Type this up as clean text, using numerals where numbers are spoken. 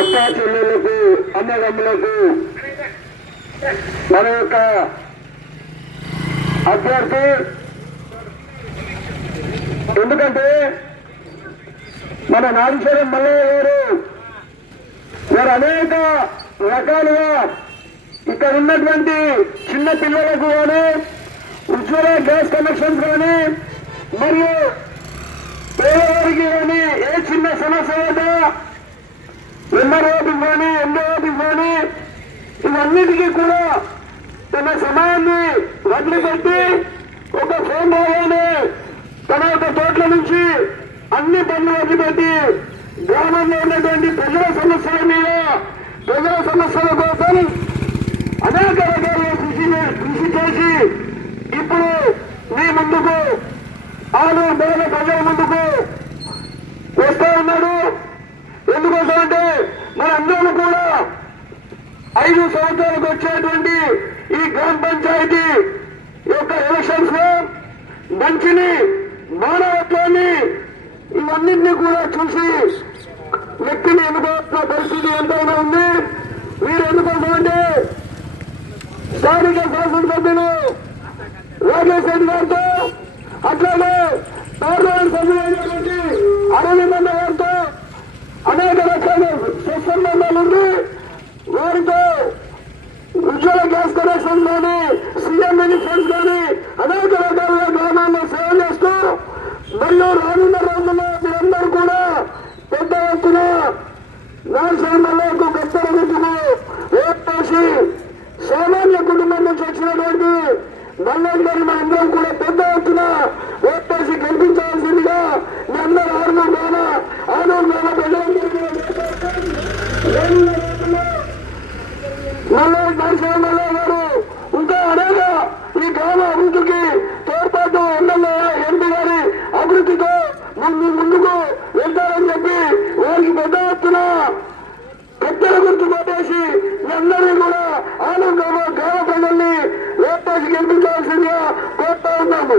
అక్కా చెల్లెలకు అన్నదమ్ములకు మన యొక్క అభ్యర్థి. ఎందుకంటే మన నాగేశ్వరం మల్లయ్య గారు వారు అనేక రకాలుగా ఇక్కడ ఉన్నటువంటి చిన్న పిల్లలకు కానీ ఉజ్వల గ్యాస్ కనెక్షన్స్ కానీ మరియు పేదవారికి కానీ ఏ చిన్న సమస్య అయినా ఎంఆర్ఓకి కానీ ఎంఓకి కానీ ఇవన్నిటికీ కూడా తన సమయాన్ని వదిలిపెట్టి ఒక ఫోన్ రాగానే తన యొక్క తోటల నుంచి అన్ని పనులు వదిలిపెట్టి గ్రామంలో ఉన్నటువంటి ప్రజల సమస్యల మీద ప్రజల సమస్యల కోసం అనేక రకాలుగా కృషి చేసి ఇప్పుడు మీ ముందుకు ఆలూరు పేద ప్రజల ముందుకు వస్తూ ఉన్నాడు. ఎందుకోసం అంటే మనందరూ కూడా 5 సంవత్సరాలకు వచ్చేటువంటి ఈ గ్రామ పంచాయతీ యొక్క ఎలక్షన్స్ లో మంచిని మానవత్వాన్ని ఇవన్నింటినీ కూడా చూసి వ్యక్తిని ఎన్నుకోవాల్సిన పరిస్థితి ఎంతైనా ఉంది. వీరు ఎన్నుకోవాలంటే స్థానిక శాసనసభ్యులు రాజేష్ రెడ్డి గారితో అట్లాగే పార్లమెంట్ సభ్యులైనటువంటి అరవింద్ గారితో అనేక రకాల సత్సంబంధాలు ఉంది. వారితో ఉజ్వల గ్యాస్ కనెక్షన్ కానీ సీఎం మినిస్టర్స్ కానీ అనేక రకాలుగా గ్రామాల్లో సేవ చేస్తూ మరియు రానున్న రోజుల్లో మీరందరూ కూడా పెద్ద ఎత్తున నాగేశ్వరరావుకు గద్దెల గుర్తుకు ఓటు వేసి సామాన్య కుటుంబం నుంచి వచ్చినటువంటి మల్లందరూ మనందరం కూడా పెద్ద ఎత్తున ఓటు వేసి గెలిపించాల్సిందిగా మీ అందరూ ఆరునూరు ప్రజలందరూ నాగేశ్వరరావు గారు ఇంకా అనేక ఈ గ్రామ అభివృద్ధికి తోడ్పాటు ఎమ్మెల్యే ఎంపీ గారి అభివృద్ధితో ముందుకు వెళ్తారని చెప్పి వారికి పెద్ద ఎత్తున కత్తెర గుర్తు కొట్టేసి మీ అందరినీ కూడా ఆనందంగా గ్రామ ప్రజల్ని ఓటేసి గెలిపించాల్సిందిగా కోరుతా ఉన్నాము.